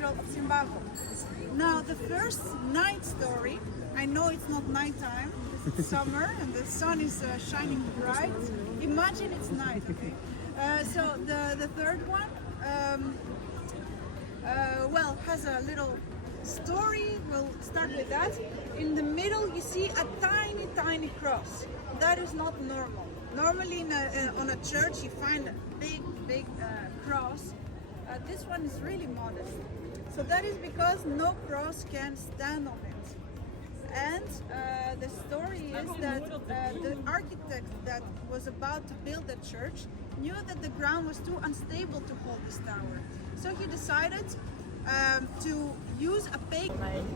Cathedral of Zimbabwe. Now the first night story, I know it's not nighttime, it's summer and the sun is shining bright. Imagine it's night, okay? So the third one, well, has a little story. We'll start with that. In the middle you see a tiny cross. That is not normal. Normally on a church you find a big cross. This one is really modest. So that is because no cross can stand on it. And the story is that the architect that was about to build the church knew that the ground was too unstable to hold this tower. So he decided to use a pagan.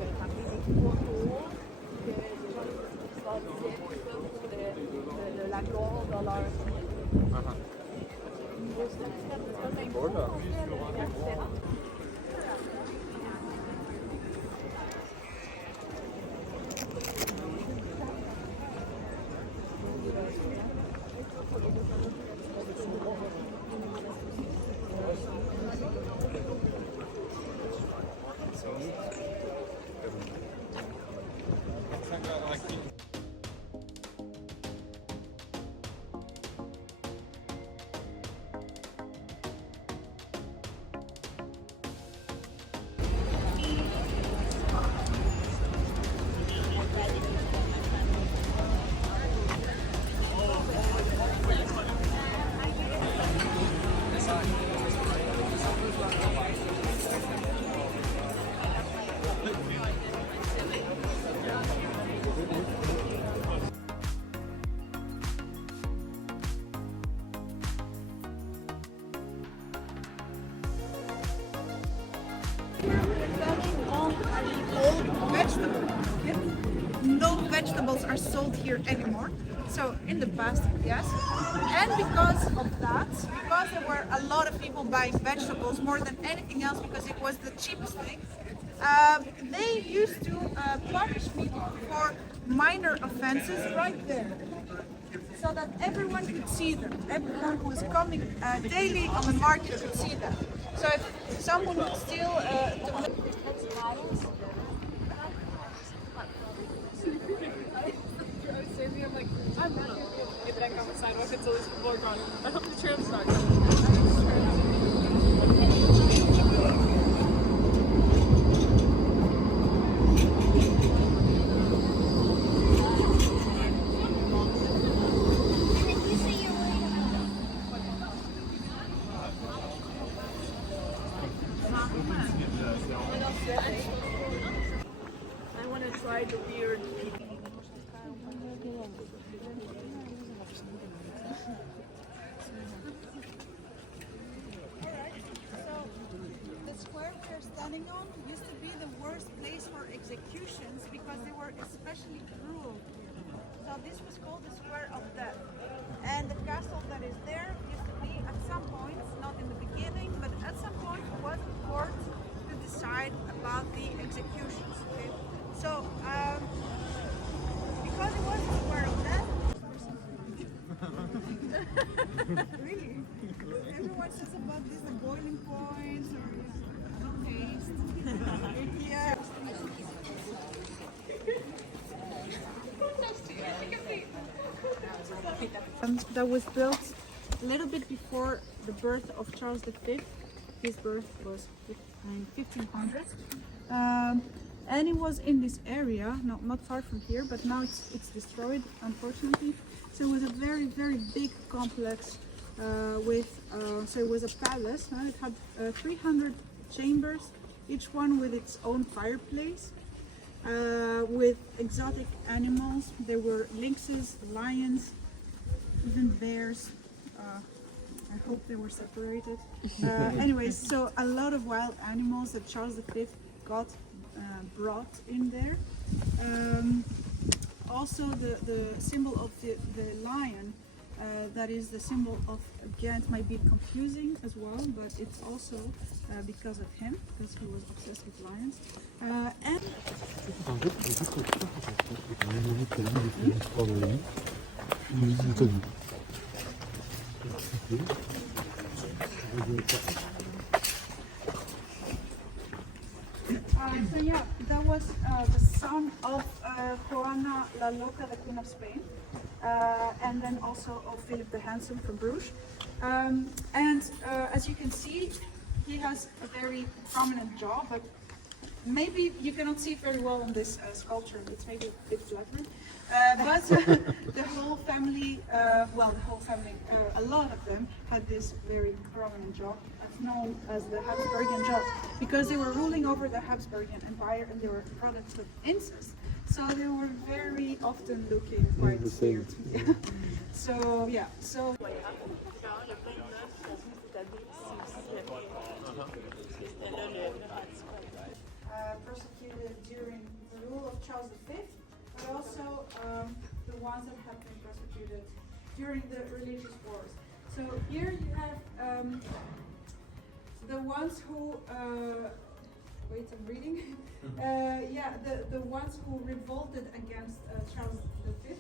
No vegetables are sold here anymore. So in the past, yes. And because of that, because there were a lot of people buying vegetables more than anything else because it was the cheapest thing, they used to punish people for minor offenses right there, so that everyone could see them. Everyone who was coming daily on the market could see them. So if someone would steal I'm like, I'm not going to be able to get back on the sidewalk until this football gone. I hope the tram starts. I want to try the weird. the square we are standing on used to be the worst place for executions because they were especially cruel. So this was called the Square of Death. And the castle that is there used to be at some point, not in the beginning, but at some point was a court to decide about the executions. Okay? So because it was the Square of Death, really? Everyone says about this, the boiling points or taste. Yeah. That was built a little bit before the birth of Charles V. His birth was in 1500. And it was in this area, not far from here, but now it's destroyed, unfortunately. So it was a very, very big complex so it was a palace. It had 300 chambers, each one with its own fireplace, with exotic animals. There were lynxes, lions, even bears. I hope they were separated. Anyways, so a lot of wild animals that Charles V got brought in there. Also the symbol of the lion, that is the symbol of Ghent, might be confusing as well, but it's also because of him, because he was obsessed with lions. And So yeah, that was the son of Juana La Loca, the Queen of Spain, and then also of Philip the Handsome from Bruges. As you can see, he has a very prominent jaw, but maybe you cannot see it very well in this sculpture. It's maybe a bit flattering. But the whole family, a lot of them had this very prominent jaw. That's known as the Habsburgian jaw, because they were ruling over the Habsburgian Empire and they were products of incest. So they were very often looking quite weird. So yeah, so. Persecuted during the rule of Charles V, but also the ones that have been persecuted during the religious wars. So here you have the ones who, wait, I'm reading. The ones who revolted against Charles V,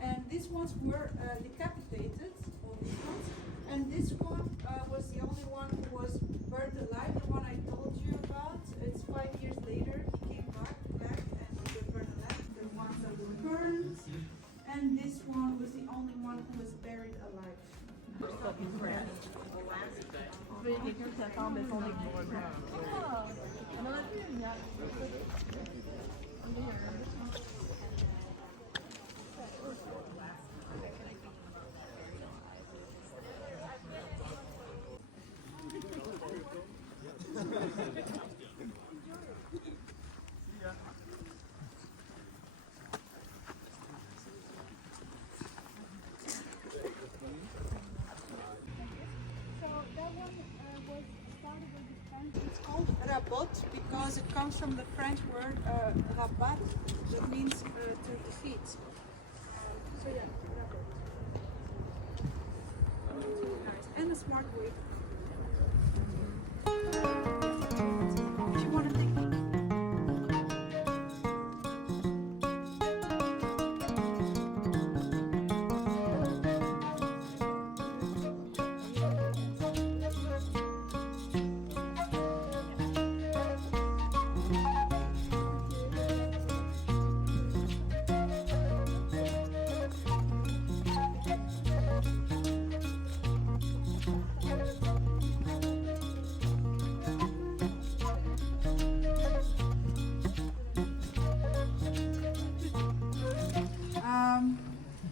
and these ones were decapitated, all these ones. And this one was the only one who was burned alive, the one I told you about. It's 5 years later, he came back and he was burned alive. The ones that were burned, and this one was the only one who was buried alive. It's called rabot because it comes from the French word rabat, that means to defeat. So yeah, rabot. It's really nice and a smart way. If you want to take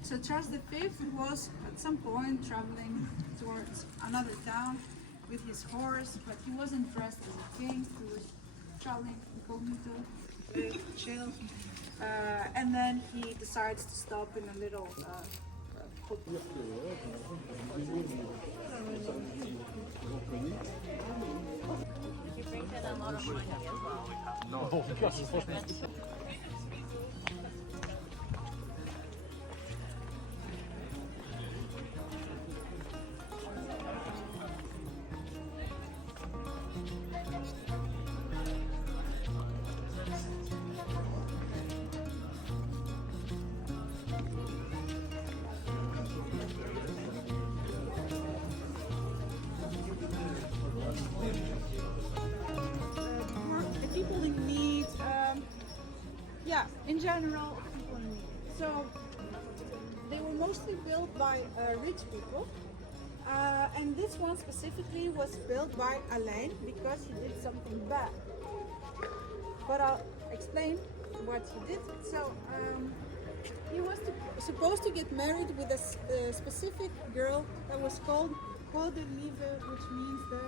So Charles V was at some point traveling towards another town with his horse, but he wasn't dressed as a king. He was traveling incognito, very chill, and then he decides to stop in a little hotel. You bring in a lot of money as well. People in need, in general, people in need. So they were mostly built by rich people, and this one specifically was built by Alain because he did something bad. But I'll explain what he did. So he was supposed to get married with a specific girl that was called Vrouw de Lieve, which means the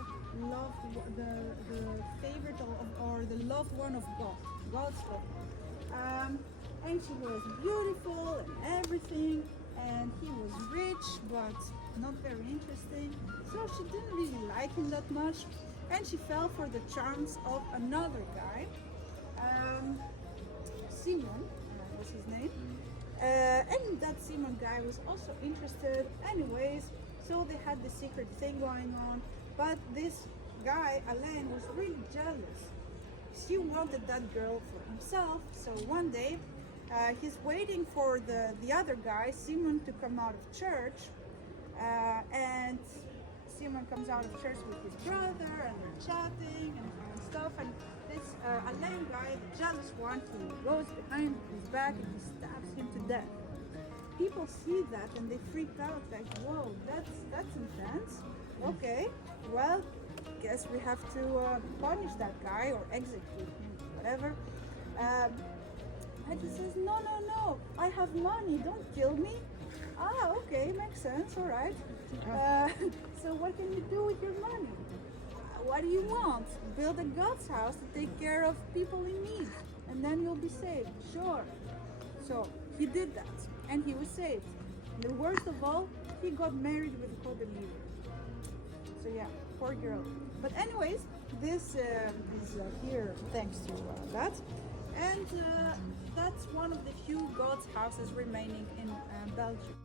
favorite or the loved one of God, God's loved one. And she was beautiful and everything, and he was rich but not very interesting, so she didn't really like him that much, and she fell for the charms of another guy, Simon was his name, and that Simon guy was also interested anyways, so they had the secret thing going on. But this guy, Alain, was really jealous. He wanted that girl for himself, so one day he's waiting for the other guy, Simon, to come out of church, and Simon comes out of church with his brother, and they're chatting and stuff, and this a lame guy, the jealous one, who goes behind his back and he stabs him to death. People see that and they freak out, like, whoa, that's intense. Okay, well, guess we have to punish that guy or execute him, whatever. And he says, no, I have money, don't kill me. Ah, okay, makes sense, all right. So what can you do with your money? What do you want? Build a God's house to take care of people in need, and then you'll be saved. Sure. So he did that, and he was saved. And the worst of all, he got married with a co-believer. So yeah, poor girl. But anyways, this is here thanks to that. And that's one of the few God's houses remaining in Belgium.